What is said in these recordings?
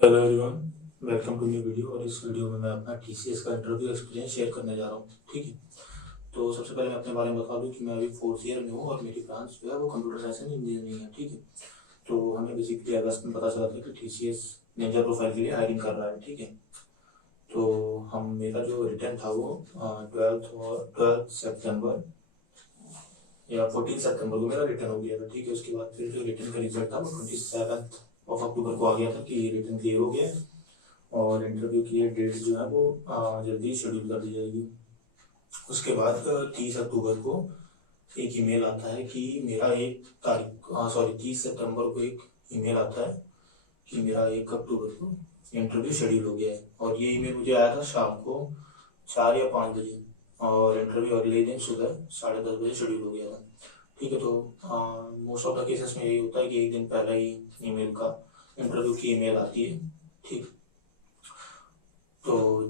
Hello everyone, welcome to new video. और इस video में मैं अपना टीसीएस का इंटरव्यू एक्सपीरियंस शेयर करने जा रहा हूँ। ठीक है, तो सबसे पहले मैं अपने बारे में बता दूँ कि मैं अभी फोर्थ ईयर में हूँ और मेरी ब्रांच जो है वो कंप्यूटर साइंस एंड इंजीनियरिंग है। ठीक है, तो हमें बेसिकली अगस्त में पता चला था कि टीसीएस निंजा प्रोफाइल के लिए हायरिंग कर रहा है। ठीक है, तो हम मेरा जो रिटर्न था वो 12 सितंबर या 14 सितंबर को मेरा रिटर्न हो गया था। ठीक है, उसके बाद फिर जो रिटर्न का रिजल्ट था वो 27 अक्टूबर को आ गया था कि रिटर्न क्लियर हो गया है और इंटरव्यू की डेट्स जो है वो जल्दी शेड्यूल कर दी जाएगी। उसके बाद 30 अक्टूबर को एक ईमेल आता है कि मेरा 30 सितंबर को एक ईमेल आता है कि मेरा 1 अक्टूबर को इंटरव्यू शेड्यूल हो गया है। और ये ईमेल मुझे आया था शाम को 4 या 5 बजे और इंटरव्यू अगले दिन सुबह 10:30 बजे शेड्यूल हो गया था। ठीक है, तो मोस्ट ऑफ द केसेस में यही होता है कि एक दिन पहले ही ईमेल का इंटरव्यू की ईमेल आती है। ठीक, तो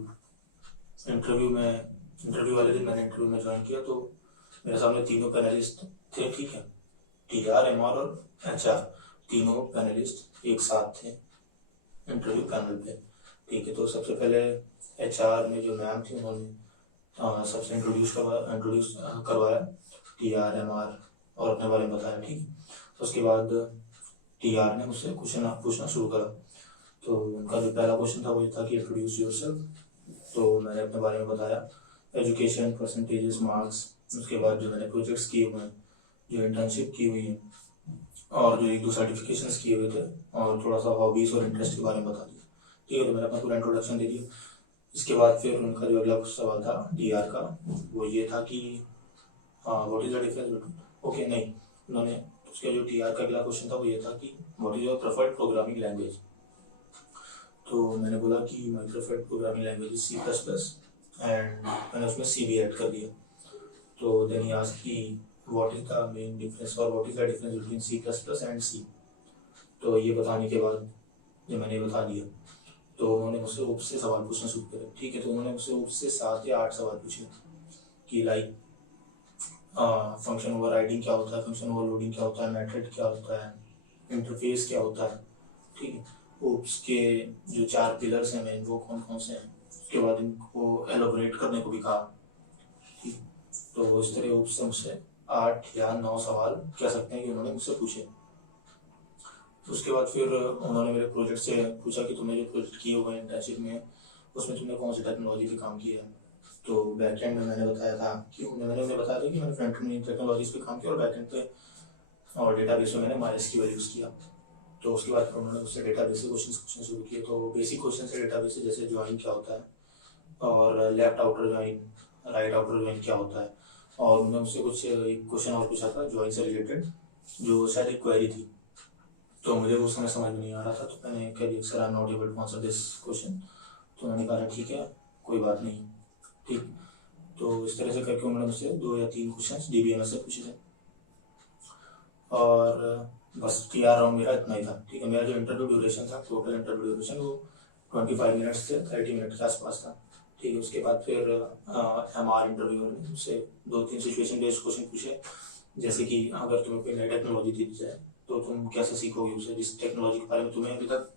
इंटरव्यू वाले दिन मैंने इंटरव्यू में ज्वाइन किया तो मेरे सामने तीनों पैनलिस्ट थे। ठीक है, टीआर, एमआर और एचआर, तीनों पैनलिस्ट एक साथ थे इंटरव्यू पैनल पे। ठीक है, तो सबसे पहले एचआर में जो मैम थी उन्होंने सबसे इंट्रोड्यूस करवाया टीआर, एमआर और अपने बारे में बताया। ठीक है, तो उसके बाद टीआर ने मुझसे क्वेश्चन पूछना शुरू करा। तो उनका जो पहला क्वेश्चन था वो ये था कि इंट्रोड्यूस योरसेल्फ। तो मैंने अपने बारे में बताया, एजुकेशन, परसेंटेजेस, मार्क्स। उसके बाद जो मैंने प्रोजेक्ट्स किए हुए हैं, जो इंटर्नशिप की हुई है और जो एक दो सर्टिफिकेशंस किए हुए थे और थोड़ा सा हॉबीज़ और इंटरेस्ट के बारे में बता दिया। ठीक है, तो मैंने अपना पूरा इंट्रोडक्शन दे दिया। इसके बाद फिर उनका जो अगला सवाल था डीआर का वो ये था कि what is the difference between, okay नहीं, उन्होंने उसके जो टीआर का अगला क्वेश्चन था वो ये था कि what is your preferred programming language. तो मैंने बोला कि my preferred programming language is C++ and मैंने उसमें सी भी ऐड कर दिया। तो देन ही आस्क्ड कि what is the main difference और what is the difference between C++ and C. तो ये बताने के बाद जब मैंने बता दिया तो उन्होंने मुझसे उप से सवाल पूछना शुरू करे। ठीक है, तो उन्होंने मुझसे उप से 7 या 8 सवाल पूछे कि लाइक फंक्शन ओवर राइडिंग क्या होता है, फंक्शन ओवरलोडिंग क्या होता है, मेथड क्या होता है, इंटरफेस क्या होता है। ठीक है, ओप्स के जो 4 पिलर्स हैं मेन वो कौन कौन से हैं। उसके बाद इनको एलोबरेट करने को भी कहा। ठीक, तो इस तरह ओप्स से मुझसे 8 या 9 सवाल कह सकते हैं कि उन्होंने मुझसे पूछे। तो उसके बाद फिर उन्होंने मेरे प्रोजेक्ट से पूछा कि तुमने जो प्रोजेक्ट किए हुए हैं इंटर्नशिप में उसमें तुमने कौन सी टेक्नोलॉजी पे काम किया है। तो बैकएंड में मैंने बताया था कि मैंने उन्हें बताया था कि मैंने फ्रंट एंड टेक्नोलॉजीज पे काम किया और बैकएंड पे और डेटाबेस में मैंने MySQL यूज़ किया। तो उसके बाद फिर उन्होंने उससे डेटाबेस से क्वेश्चन पूछना शुरू किए। तो बेसिक क्वेश्चन से डेटाबेस से, जैसे ज्वाइन क्या होता है और left outer join, right outer join क्या होता है। और उन्होंने मुझसे कुछ एक क्वेश्चन और पूछा था ज्वाइन से रिलेटेड, जो शायद एक क्वेरी थी। तो मुझे उस समय समझ में नहीं आ रहा था, तो मैंने कह दिया sir I am not able to answer this question. तो उन्होंने कहा ठीक है, कोई बात नहीं। ठीक, तो इस तरह से करके उन्होंने मुझसे 2 या 3 क्वेश्चन DBMS से पूछे थे और बस TR राउंड मेरा इतना ही था। ठीक है, मेरा जो इंटरव्यू ड्यूरेशन था, टोटल इंटरव्यू ड्यूरेशन वो 25 मिनट्स से 30 मिनट के आसपास था। ठीक है, उसके बाद फिर MR इंटरव्यूअर ने मुझसे 2-3 सिचुएशन बेस्ड क्वेश्चन पूछे, जैसे कि अगर तुम्हें कोई नई टेक्नोलॉजी दी जाए तो तुम कैसे सीखोगे उसे, जिस टेक्नोलॉजी के बारे में तुम्हें अभी तक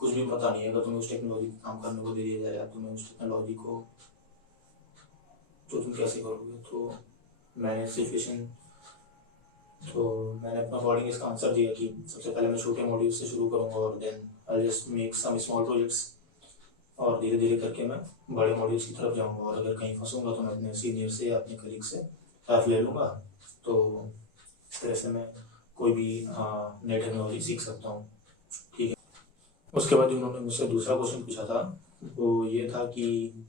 कुछ भी पता नहीं है। अगर तुम्हें उस टेक्नोलॉजी पर काम करने को दे दिया जाए या तुम्हें उस टेक्नोलॉजी को, तो तुम कैसे करोगे। तो मैंने सिचुएशन तो मैंने अपना अकॉर्डिंग इसका आंसर दिया कि सबसे पहले मैं छोटे मॉड्यूल से शुरू करूँगा और then I just make some small projects और धीरे धीरे करके मैं बड़े मॉड्यूल्स की तरफ जाऊँगा और अगर कहीं फंसूँगा तो मैं अपने सीनियर से या अपने कलीग से हेल्प ले लूँगा। तो इस तरह से मैं कोई भी नई टेक्नोलॉजी सीख सकता हूँ। ठीक है, उसके बाद उन्होंने मुझसे दूसरा क्वेश्चन पूछा था वो ये था कि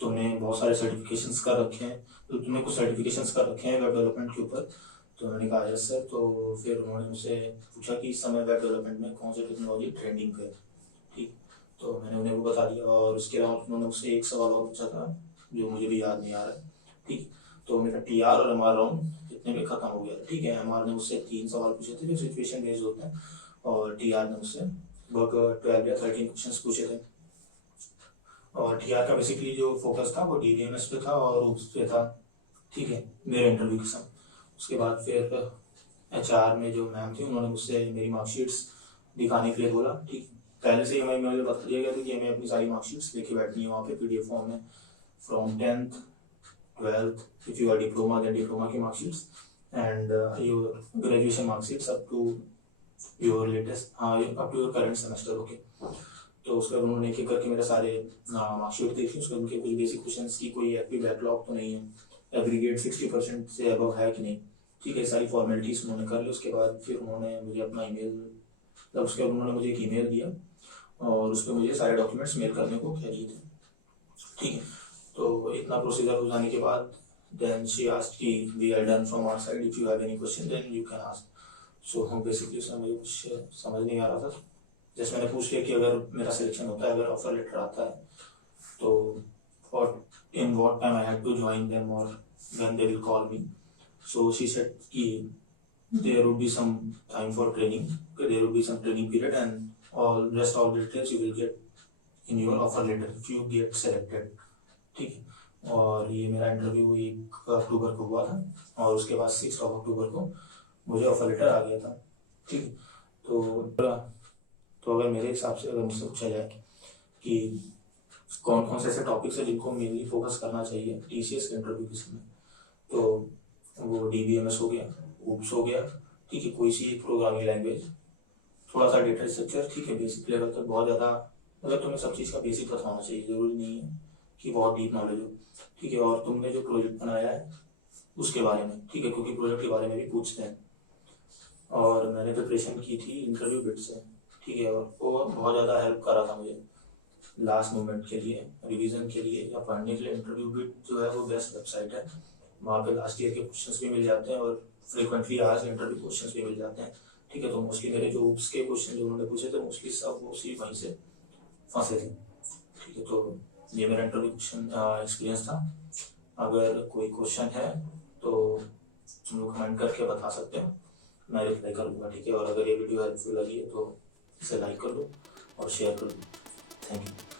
तुमने बहुत सारे सर्टिफिकेशंस कर रखे हैं, तो तुमने कुछ सर्टिफिकेशंस कर रखे हैं वेब डेवलपमेंट के ऊपर। तो मैंने कहा यस सर। तो फिर उन्होंने मुझसे पूछा कि इस समय वेब डेवलपमेंट में कौन सी टेक्नोलॉजी ट्रेंडिंग पे है। ठीक, तो मैंने उन्हें वो बता दिया और उसके अलावा उन्होंने मुझसे एक सवाल और पूछा था जो मुझे भी याद नहीं आ रहा है। ठीक, तो मेरा TR और MR राउंड इतने में ख़त्म हो गया। ठीक है, MR ने मुझसे 3 सवाल पूछे थे जो सिचुएशन बेस्ड होते हैं और TR ने मुझसे लगभग 12 या 13 क्वेश्चन पूछे थे। और TR का बेसिकली जो फोकस था वो DBMS पे था और उस पे था। ठीक है, मेरे इंटरव्यू के समय उसके बाद फिर HR में जो मैम थी उन्होंने मुझसे मेरी मार्कशीट्स दिखाने के लिए बोला। ठीक, पहले से ही मुझे बता दिया गया था कि हमें अपनी सारी मार्कशीट्स लेके बैठनी है वहाँ पे PDF फॉर्म में, from 10th 12th if you are diploma then diploma की marksheets and your graduation marksheets up to your latest up to your current semester. Okay, तो उसके बाद उन्होंने एक एक करके मेरे सारे मार्कशीट देखी, उसके उनके कुछ बेसिक क्वेश्चंस की कोई एक्टिव बैकलॉग तो नहीं है, एग्रीगेट 60% से अबव है कि नहीं, ठीक है, सारी फॉर्मेलिटीज उन्होंने कर ली। उसके बाद फिर उन्होंने मुझे अपना ईमेल, तब उसके बाद उन्होंने मुझे एक ईमेल दिया और उस पर मुझे सारे डॉक्यूमेंट्स मेल करने को कह दिए थे, ठीक है। तो इतना प्रोसीजर हो जाने के बाद देन शी आस्क्ड कि we are done from our side, if you have any question then you can ask. So हम बेसिकली उसमें मुझे कुछ समझ नहीं आ रहा था, जैसे मैंने पूछ लिया कि अगर मेरा सिलेक्शन होता है, अगर ऑफर लेटर आता है तो in what time I had to join them or when they will call me. So she said कि there would be some time for training, there would be some training period and all the details you will get in your offer letter if you get selected, ठीक है। और ये मेरा interview 1 अक्टूबर को हुआ था और उसके बाद 6 अक्टूबर को मुझे ऑफर लेटर आ गया था, ठीक है। तो अगर मेरे हिसाब से अगर मुझसे पूछा जाए कि कौन कौन से ऐसे टॉपिक्स हैं जिनको मेनली फोकस करना चाहिए TCS के इंटरव्यू के समय, तो वो DBMS हो गया, OOPS हो गया, ठीक है, कोई सी प्रोग्रामिंग लैंग्वेज, थोड़ा सा डेटा स्ट्रक्चर, ठीक है, बेसिक लेवल तक, बहुत ज़्यादा मतलब तुम्हें सब चीज़ का बेसिक पता होना चाहिए, ज़रूरी नहीं है कि बहुत डीप नॉलेज हो, ठीक है। और तुमने जो प्रोजेक्ट बनाया है उसके बारे में, ठीक है, क्योंकि प्रोजेक्ट के बारे में भी पूछते हैं। और मैंने प्रिपरेशन की थी इंटरव्यू बिट से, ठीक है, और वो बहुत ज़्यादा हेल्प कर रहा था मुझे लास्ट मोमेंट के लिए, रिवीजन के लिए या पढ़ने के लिए। इंटरव्यू बिट जो है वो बेस्ट वेबसाइट है, वहाँ पे लास्ट ईयर के क्वेश्चंस भी मिल जाते हैं और फ्रीक्वेंटली आज इंटरव्यू क्वेश्चंस भी मिल जाते हैं, ठीक है। तो मोस्टली मेरे जो OOPS के क्वेश्चन जो उन्होंने पूछे थे मोस्टली सब वो उसी वहीं से फंसे थे, ठीक है। तो ये मेरा इंटरव्यू क्वेश्चन एक्सपीरियंस था। अगर कोई क्वेश्चन है तो तुम लोग कमेंट करके बता सकते हैं, मैं रिप्लाई कर दूँगा, ठीक है। और अगर ये वीडियो हेल्पफुल लगी है तो इसे लाइक कर लो और शेयर कर दो। Thank you.